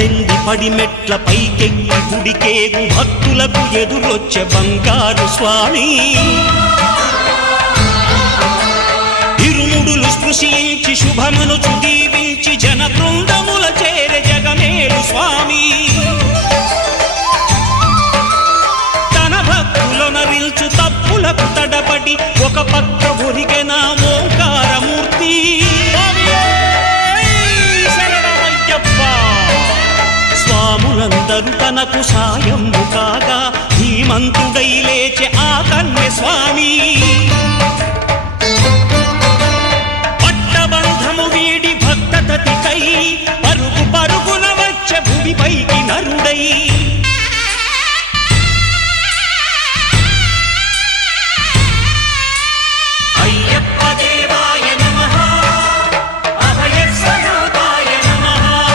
పద్దెంది పడిమెట్ల పైకెక్కి గుడికేగు భక్తులకు ఎదురొచ్చే బంగారు స్వామి ఇరుముడులు స్పృశించి శుభమనుచు దీవించి జన బృందముల చేరే జగమేలు స్వామి తన భక్తులొనరిల్చు తప్పులకు తడబడి ఒక పక్క ఒరిగెన ఓంకారమూర్తి స్వాములందరూ తనకు సాయము కాగా ధీమంతుడై లేచే ఆ కన్య స్వామి పట్టబంధము వీడి భక్తతతికై